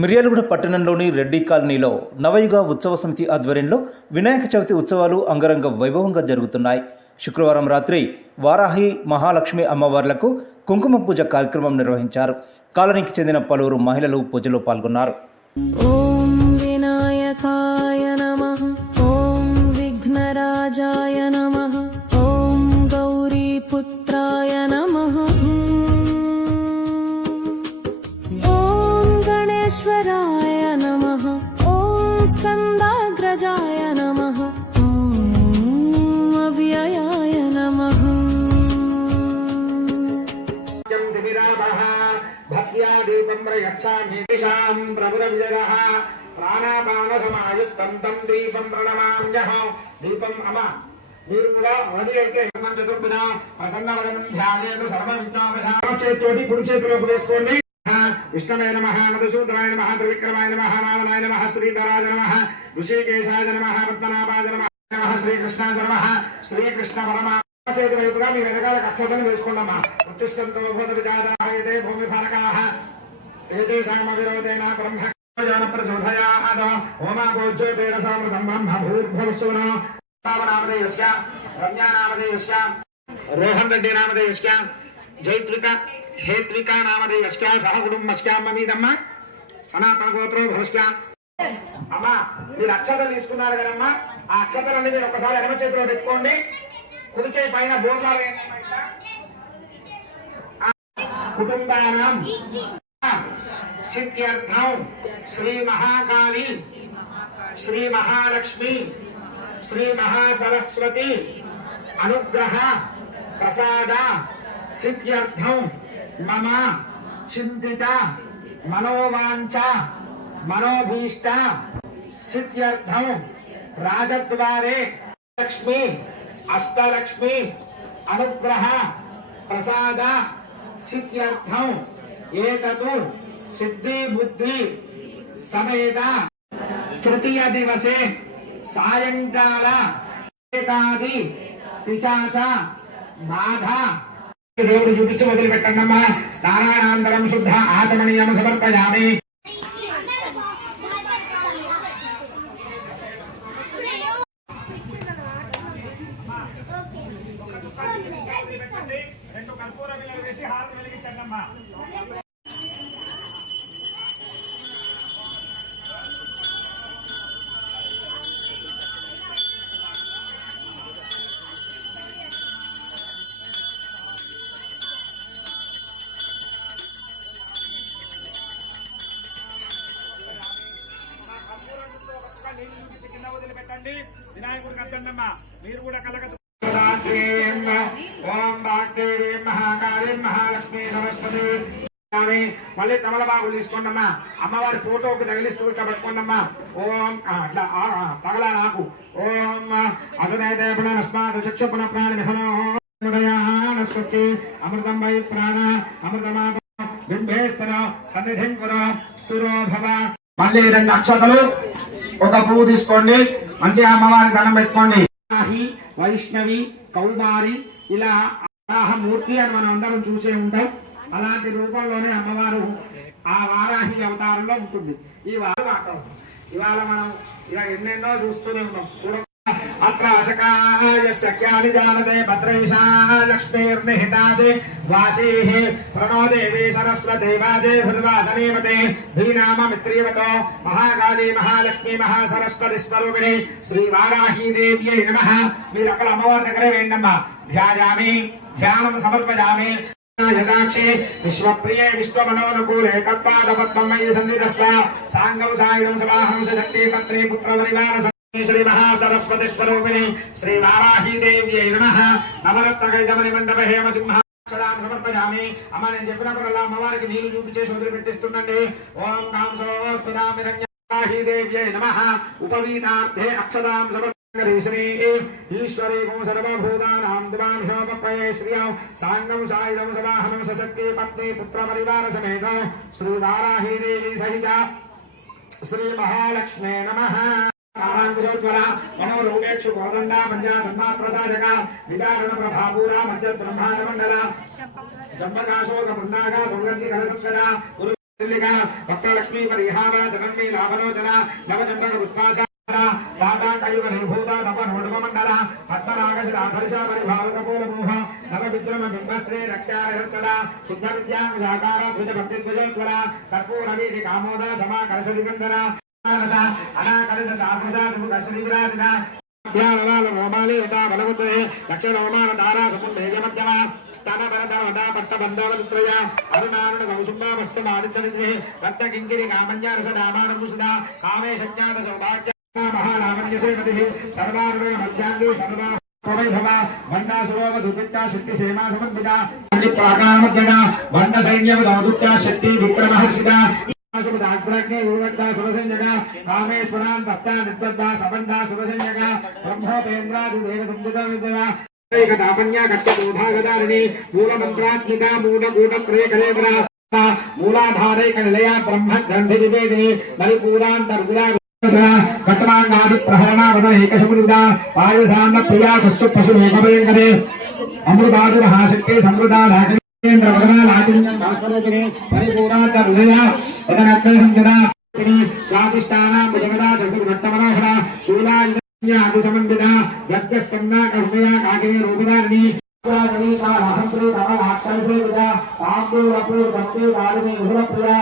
మిర్యాలగూడ పట్టణంలోని రెడ్డి కాలనీలో నవయుగ ఉత్సవ సమితి ఆధ్వర్యంలో వినాయక చవితి ఉత్సవాలు అంగరంగ వైభవంగా జరుగుతున్నాయి. శుక్రవారం రాత్రి వారాహి మహాలక్ష్మి అమ్మవార్లకు కుంకుమ పూజ కార్యక్రమం నిర్వహించారు. కాలనీకి చెందిన పలువురు మహిళలు పూజలో పాల్గొన్నారు. ఓం వినాయకాయ నమః, ఓం విఘ్నరాజాయ నమః, ఓం గౌరీ పుత్రాయ నమః, ఓం గణేశ్వరాయ నమః, ఓం స్కందాగ్రజాయ నమః, ఓం అవ్యయాయ నమః. భక్త్యా దీపం ప్రయచ్చామి దిశాం ప్రభురవిజయః ప్రాణాపానసమాయుక్తం తం దీపం ప్రణమామ్యహం. దీపం అమ మీరు కూడా రెడీ అయితే చతుర్భుజ ప్రసన్నవదనం ధ్యానేను సర్వవిఘ్నోపశాంతయే. చేతితోటి కుడి చేతిలోకి వేసుకోండి. విష్ణవే నమః, మధుసూదనాయ నమః, త్రివిక్రమాయ నమః, వామనాయ నమః, శ్రీధరాయ నమః, ఋషికేశాయ నమః, పద్మనాభాయ నమః, శ్రీకృష్ణాయ నమః. శ్రీకృష్ణ పరమా చేతి వైపుగా మీ వెనకాల అక్షతలు వేసుకోండమ్మా. ప్రతిష్టంతో భూతవిజాతే భూమి ఫలకాః ఏతేషాం అవిరోధేన బ్రహ్మజ్ఞాన ప్రచోదయాద్ హోమాగోజ్యోతేన సమృతం బ్రహ్మ భూర్భువస్సునా. నామధేయస్య రమ్యా నామధేయస్య రోహన్ రెడ్డి నామధేయస్య జైత్రిక హేత్రిక నామధేయస్య సహ కుటుంబస్య మమీదమ్మ సనాతన గోత్రో భవస్య. అమ్మా మీరు అక్షతలు తీసుకున్నారు కదమ్మా, ఆ అక్షతలన్నీ మీరు ఒకసారి ఎడమ చేతిలో పెట్టుకోండి. కుడిచే పైన బోర్లాలు కుటుంబానాం సిద్ధ్యర్థం శ్రీ మహాకాళి, శ్రీ మహాలక్ష్మి, శ్రీ మహాసరస్వతి అనుగ్రహ ప్రసాద సిద్ధ్యర్థం మమ చింతిత మనోవాంఛ మనోభీష్ట సిద్ధ్యర్థం రాజద్వారే లక్ష్మి అష్టలక్ష్మి అనుగ్రహ ప్రసాద సిద్ధ్యర్థం ఏతతు సిద్ధి బుద్ధి సమేత తృతీయ దివసే సాయంకాల ఏతాది పిశాచ బాధ. దేవుడు చూపించి వదిలిపెట్టండమ్మా. స్నానానంతరం శుద్ధ ఆచమనీయం సమర్పయామి. రెండు కర్పూర బిళ్ళలు వేసి హారతి వెలిగించండమ్మా. కింద వదిలిపెట్టండి. వినాయకుడికి అర్థండమ్మా. మీరు కూడా కలగ ఓం వాగ్దేవి మహాకాళి మహాలక్ష్మి సరస్వతి. మళ్ళీ తమలపాకులు తీసుకోండమ్మా. అమ్మవారి ఫోటోకి తగిలిస్తూ పట్టుకోండమ్మా. ఓం అట్లా తగలా నాకు. ఓం అదునైతే పునఃస్మాత్ చక్షు పునః ప్రాణి అమృతం వై ప్రాణ అమృతమా బింబేశ్వర సన్నిధిం కుర స్థిరో భవ. మళ్ళీ రెండు అక్షతలు ఒక పువ్వు తీసుకోండి. మంచిగా అమ్మవారికి దండం పెట్టుకోండి. వైష్ణవి కౌమారి ఇలా మూర్తి అని మనం అందరం చూసే ఉంటాం. అలాంటి రూపంలోనే అమ్మవారు ఆ వారాహి అవతారంలో ఉంటుంది. ఈ వారం ఇవాళ మనం ఇక ఎన్నెన్నో చూస్తూనే ఉన్నాం. చూడ అత్ర అశకాయ శక్యాని జానతే భద్రైషా లక్ష్మీర్నిహితాదే వాచీః ప్రణో దేవీ సరస్వతి వాజే భుర్వాసనేమతే ధీనామ మిత్రీవతో మహాకాళీ మహాలక్ష్మి మహాసరస్వతి స్వరూపిణి శ్రీ వారాహీ దేవ్యై నమః. మీరు అక్కడ అమ్మవారి దగ్గరే వేయండమ్మా. ధ్యాయామి ధ్యానం సమర్పయామి. యదాక్షే విశ్వప్రియే విశ్వమనోనుకూలే కత్పాదపద్మమయీ సన్నిధస్వ సాంగం సాయుధం సమాహంస శక్తి పత్ని పుత్రపరివార శ్రీ మహాసరస్వతి స్వరూపిణి శ్రీ వారాహీ దేవ్యై నమః. నవరత్నకైదమణి మండప హేమ సింహాక్షరాన్ని సమర్పయామి. అమ్మ నేను చెప్పినప్పుడల్లా అమ్మవారికి నీళ్లు చూపించేసి వదిలిపెట్టిస్తుండండి. ఓం కాంసోస్మిదామిరణ్యాహీ దేవ్యై నమః. ఉపవీతార్థే అక్షతాం సమర్పయామి. శ్రీ ఈశ్వరీ సర్వభూతానాం దివాంశోపపయే శ్రియం సాంగం సాయుధం సవాహనం సశక్తి పత్ని పుత్రపరివార సమేత శ్రీ వారాహీ దేవి సహిత శ్రీ మహాలక్ష్మే నమః. మనోరూపేక్షు గోదండా పంజా ధర్మాత్రసాధక విచారణ ప్రభాపూరా మధ్య బ్రహ్మాండ మండల చంపకాశోక పున్నాగా సౌగంధి కలసంకర భక్తలక్ష్మీ పరిహార జనన్మీ లాభలోచన నవజంబక పుష్పాశ తాతాకయుగ నిర్భూత తప నోడుమండల పద్మనాగశిర ఆధర్ష పరిభావక పూలమోహ నవ విద్రమ బింబశ్రీ రక్తారచల శుద్ధ విద్యా విజాకార ధ్వజ భక్తి ధ్వజోత్వర కర్పూర వీధి కామోద సమాకర్ష దిగంధర అనాకర్ష సాధుష సుముఖశ్రీ విరాజిత రోమాలి బలవతే లక్ష రోమాన తారా సముద్ర మధ్యమ స్థాన భరత పట్ట బంధవత్రయ అరుణారుణ కౌసుంబామస్తు మాదిత్య రక్త కింకిరి కామన్యారస రామానుసుద కామే సంజాత సౌభాగ్య మహాలావణ్యసేపతి సర్వారుణ మధ్యాంగి సర్వా వైభవ బండాసురోవ దుర్విత్తా శక్తి సేమా సమన్విత ప్రాకారమధ్యన బండ సైన్యము దౌదుత్తా శక్తి విక్రమహర్షిత సురాగ్రగ్ని ఊరగ్గా సురసంజగా కామేశ్వరాన్ పస్తా నిత్వద్దా సబందా సురసంజగా బ్రహ్మోపేంద్రాది దేవదుందుగా విద్యా ఏకతాపన్యా కట్టబోధాగదారిణి మూలమంత్రాత్మికా మూలకూటత్రయకలేవర మూలాధారైక నిలయ బ్రహ్మ గ్రంథి వివేదిని మరిపూరాంతర్గురా కట్టమాంగాది ప్రహరణావన ఏకసముద్ర పాయసాన్న ప్రియా కశ్చు పశు ఏకభయంకరే అమృతాది మహాశక్తి సమృద్ధా కేంద్ర వదనాలాచరణం భాస్కరజనే పరిపూర్ణత హృదయ వదనత్రసంజనా స్వాదిష్టానాం భుజగదా చతుర్భట్టమనోహర శూలాది సమన్విత వ్యక్తస్కందా కహృదయ కాకినీ రూపదారిణి పురాణి కాళహంత్రి తమ రాక్షసేవిత తాంబూలపూర్ భక్తి వారిని విహుల ప్రియ